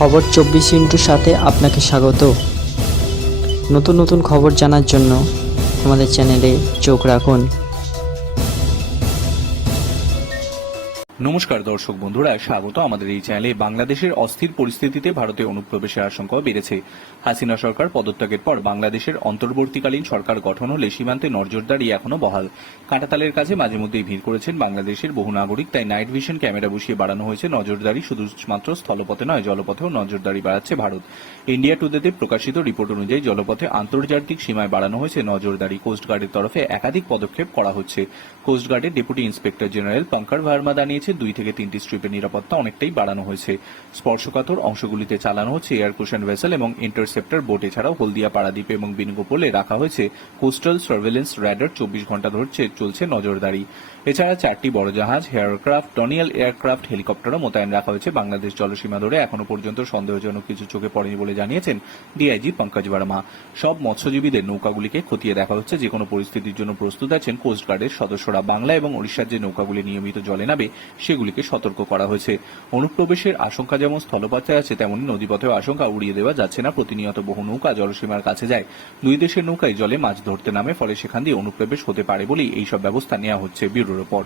খবর 24 সাথে আপনাকে স্বাগত। নতুন নতুন খবর জানার জন্য আমাদের চ্যানেলে চোখ রাখুন। নমস্কার দর্শক বন্ধুরা, স্বাগত আমাদের এই চ্যানেলে। বাংলাদেশের অস্থির পরিস্থিতিতে ভারতে অনুপ্রবেশের আশঙ্কা বেড়েছে। হাসিনা সরকার পদত্যাগের পর বাংলাদেশের অন্তর্বর্তীকালীন সরকার গঠন হলে সীমান্তে নজরদারি এখনো বহাল। কাঁটাতালের কাছে মাঝে মধ্যেই ভিড় করেছেন বাংলাদেশের বহু নাগরিক, তাই নাইট ভিশন ক্যামেরা বসিয়ে বাড়ানো হয়েছে নজরদারি। শুধুমাত্র স্থলপথে নয়, জলপথেও নজরদারি বাড়াচ্ছে ভারত। ইন্ডিয়া টুডেতে প্রকাশিত রিপোর্ট অনুযায়ী জলপথে আন্তর্জাতিক সীমায় বাড়ানো হয়েছে নজরদারি। কোস্টগার্ডের তরফে একাধিক পদক্ষেপ করা হচ্ছে। কোস্টগার্ডের deputy inspector general Pankaj Verma জানিয়েছেন 2 থেকে 3টি স্ট্রিপের নিরাপত্তা অনেকটাই বাড়ানো হয়েছে। স্পর্শকাতর অংশগুলিতে চালানো হচ্ছে এয়ার কুশন ভেসেল এবং ইন্টারসেপ্টর বোট। এছাড়াও হলদিয়া, পারাদ্বীপ এবং বেনুগোপালে রাখা হয়েছে কোস্টাল সার্ভেলেন্স র্যাডার। 24 ঘন্টা ধরে চলছে নজরদারি। এছাড়া 4টি বড় জাহাজ, এয়ারক্রাফট, ডনিয়াল এয়ারক্রাফট, হেলিকপ্টারও মোতায়েন রাখা হয়েছে বাংলাদেশ জলসীমা ধরে। এখনো পর্যন্ত সন্দেহজনক কিছু চোখে পড়েনি বলে জানিয়েছেন ডিআইজি পঙ্কজ ভার্মা। সব মৎস্যজীবীদের নৌকাগুলিকে খতিয়ে দেখা হচ্ছে। যে কোনো পরিস্থিতির জন্য প্রস্তুত আছেন কোস্টগার্ডের সদস্যরা। বাংলা এবং ওড়িশার যে নৌকাগুলি নিয়মিত জলে নামে সেগুলিকে সতর্ক করা হয়েছে। অনুপ্রবেশের আশঙ্কা যেমন স্থলপথে আছে, তেমনি নদীপথেও আশঙ্কা উড়িয়ে দেওয়া যাচ্ছে না। প্রতিনিয়ত বহু নৌকা জলসীমার কাছে যায়। 2 দেশের নৌকায় জলে মাছ ধরতে নামে, ফলে সেখান দিয়ে অনুপ্রবেশ হতে পারে বলেই এইসব ব্যবস্থা নেওয়া হচ্ছে। Bureau report.